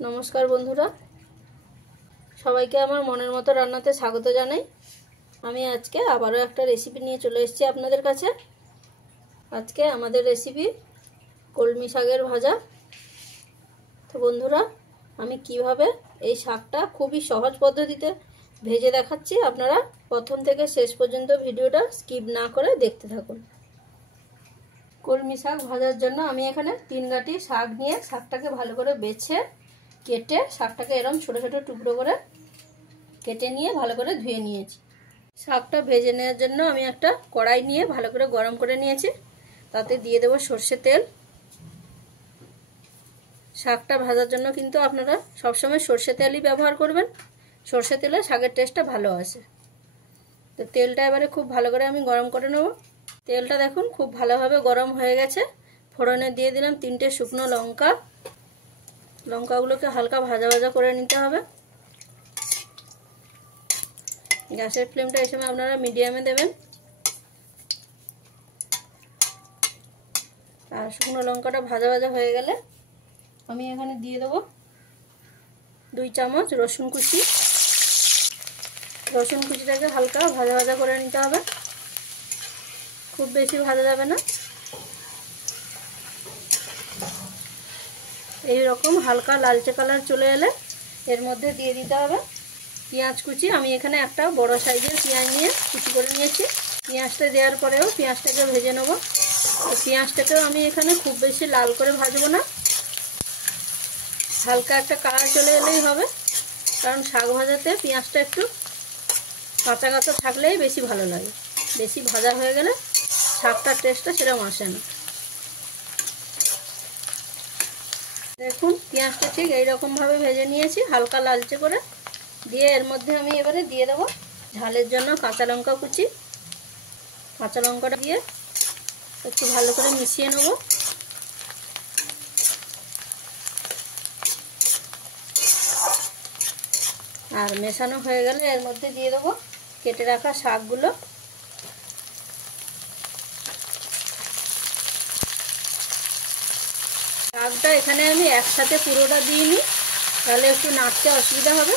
নমস্কার বন্ধুরা, সবাইকে আমার মনের মতো রান্নাতে স্বাগত জানাই। আমি আজকে আবারও একটা রেসিপি নিয়ে চলে এসেছি আপনাদের কাছে। আজকে আমাদের রেসিপি কলমি শাকের ভাজা। তো বন্ধুরা, আমি কিভাবে এই শাকটা খুবই সহজ পদ্ধতিতে ভেজে দেখাচ্ছি, আপনারা প্রথম থেকে শেষ পর্যন্ত ভিডিওটা স্কিপ না করে দেখতে থাকুন। কলমি শাক ভাজার জন্য আমি এখানে 3 গাঁটি শাক নিয়ে শাকটাকে ভালো করে বেছে কেটে শাকটাকে এরকম ছোট ছোট টুকরো করে কেটে নিয়ে ভালো করে ধুয়ে নিয়েছি। শাকটা ভেজে নেওয়ার জন্য আমি একটা কড়াই নিয়ে ভালো করে গরম করে নিয়েছি। তাতে দিয়ে দেবো সর্ষের তেল। শাকটা ভাজার জন্য কিন্তু আপনারা সবসময় সর্ষের তেলই ব্যবহার করবেন, সর্ষের তেলে শাকের টেস্টটা ভালো আসে। তো তেলটা এবারে খুব ভালো করে আমি গরম করে নেব। তেলটা দেখুন খুব ভালোভাবে গরম হয়ে গেছে। ফোড়নে দিয়ে দিলাম 3টে শুকনো লঙ্কা। লঙ্কাগুলোকে হালকা ভাজা ভাজা করে নিতে হবে। গ্যাসের ফ্লেমটা এই সময় আপনারা মিডিয়ামে দেবেন। আর শুকনো লঙ্কাটা ভাজা ভাজা হয়ে গেলে আমি এখানে দিয়ে দেবো 2 চামচ রসুন কুচি। রসুন কুচিটাকে হালকা ভাজা ভাজা করে নিতে হবে, খুব বেশি ভাজা যাবে না। এই রকম হালকা লালচে কালার চলে এলে এর মধ্যে দিয়ে দিতে হবে পেঁয়াজ কুচি। আমি এখানে একটা বড় সাইজের পেঁয়াজ নিয়ে কুচি করে নিয়েছি। পেঁয়াজটা দেওয়ার পরেও পেঁয়াজটাকে ভেজে নেব। পেঁয়াজটাকেও আমি এখানে খুব বেশি লাল করে ভাজবো না, হালকা একটা কালার চলে এলেই হবে। কারণ শাক ভাজাতে পেঁয়াজটা একটু কাঁচা কাঁচা থাকলেই বেশি ভালো লাগে, বেশি ভাজা হয়ে গেলে শাকটার টেস্টটা সেরকম আসে না। দেখুন পেঁয়াজটা ঠিক এইরকমভাবে ভেজে নিয়েছি হালকা লালচে করে। দিয়ে এর মধ্যে আমি এবারে দিয়ে দেবো ঝালের জন্য কাঁচা লঙ্কা কুচি। কাঁচা লঙ্কাটা দিয়ে একটু ভালো করে মিশিয়ে নেব। আর মেশানো হয়ে গেলে এর মধ্যে দিয়ে দেবো কেটে রাখা শাকগুলো। শাকটা এখানে আমি একসাথে পুরোটা দিইনি, তাহলে একটু নাড়তে অসুবিধা হবে।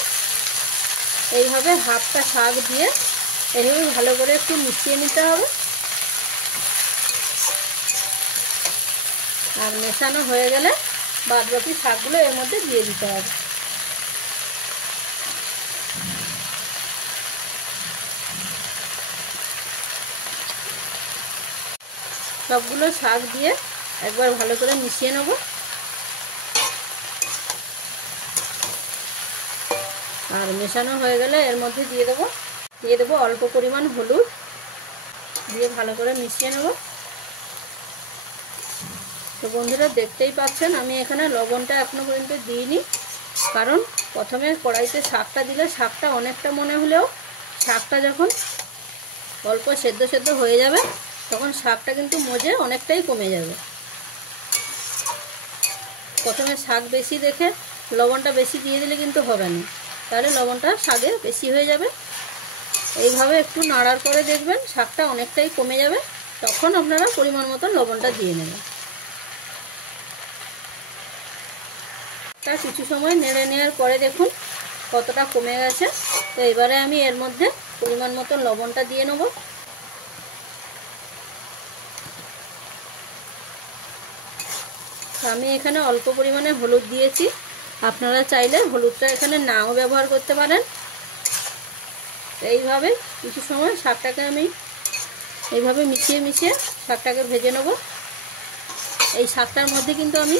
এইভাবে হাফটা শাক দিয়ে এইভাবে ভালো করে একটু মিশিয়ে নিতে হবে। আর মেশানো হয়ে গেলে বাদ বাকি শাকগুলো এর মধ্যে দিয়ে দিতে হবে। সবগুলো শাক দিয়ে একবার ভালো করে মিশিয়ে নেব। আর মেশানো হয়ে গেলে এর মধ্যে দিয়ে দেবো অল্প পরিমাণ হলুদ, দিয়ে ভালো করে মিশিয়ে নেব। তো বন্ধুরা দেখতেই পাচ্ছেন আমি এখানে লবণটা এখনো পর্যন্ত দিইনি, কারণ প্রথমে কড়াইতে শাকটা দিলে শাকটা অনেকটা মনে হলেও শাকটা যখন অল্প সেদ্ধ হয়ে যাবে তখন শাকটা কিন্তু মজে অনেকটাই কমে যাবে। প্রথমে শাক বেশি দেখে লবণটা বেশি দিয়ে দিলে কিন্তু হবে না, তাহলে লবণটা শাকে বেশি হয়ে যাবে। এইভাবে একটু নাড়ার পরে দেখবেন শাকটা অনেকটাই কমে যাবে, তখন আপনারা পরিমাণ মতো লবণটা দিয়ে নেবেন। তা কিছু সময় নেড়ে নেওয়ার পরে দেখুন কতটা কমে গেছে। তো এবারে আমি এর মধ্যে পরিমাণ মতো লবণটা দিয়ে নেব। আমি এখানে অল্প পরিমাণে হলুদ দিয়েছি, আপনারা চাইলে হলুদটা এখানে নাও ব্যবহার করতে পারেন। এইভাবে কিছু সময় শাকটাকে আমি এইভাবে মিশিয়ে শাকটাকে ভেজে নেব। এই শাকটার মধ্যে কিন্তু আমি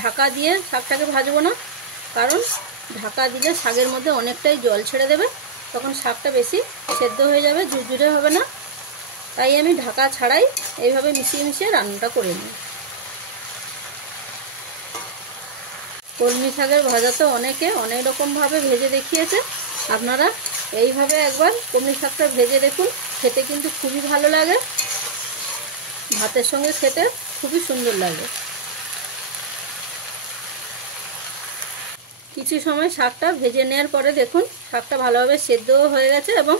ঢাকা দিয়ে শাকটাকে ভাজবো না, কারণ ঢাকা দিলে শাকের মধ্যে অনেকটাই জল ছেড়ে দেবে, তখন শাকটা বেশি সেদ্ধ হয়ে যাবে, ঝুরঝুরে হবে না। তাই আমি ঢাকা ছাড়াই এইভাবে মিশিয়ে রান্নাটা করে নিই। কলমি শাকের ভাজা তো অনেকে অনেক রকমভাবে ভেজে দেখিয়েছে, আপনারা এইভাবে একবার কলমি শাকটা ভেজে দেখুন, খেতে কিন্তু খুবই ভালো লাগে, ভাতের সঙ্গে খেতে খুবই সুন্দর লাগে। কিছু সময় শাকটা ভেজে নেওয়ার পরে দেখুন শাকটা ভালোভাবে সেদ্ধও হয়ে গেছে এবং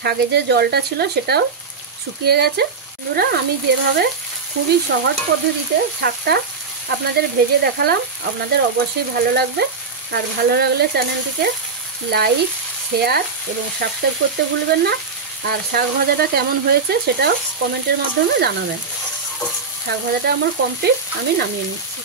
শাকে যে জলটা ছিল সেটাও শুকিয়ে গেছে। বন্ধুরা, আমি যেভাবে খুবই সহজ পদ্ধতিতে শাকটা আপনাদের ভেজে দেখালাম, আপনাদের অবশ্যই ভালো লাগবে। আর ভালো লাগলে চ্যানেলটিকে লাইক, শেয়ার এবং সাবস্ক্রাইব করতে ভুলবেন না। আর শাক ভাজাটা কেমন হয়েছে সেটাও কমেন্টের মাধ্যমে জানাবেন। শাক ভাজাটা আমার কমপ্লিট, আমি নামিয়ে নিচ্ছি।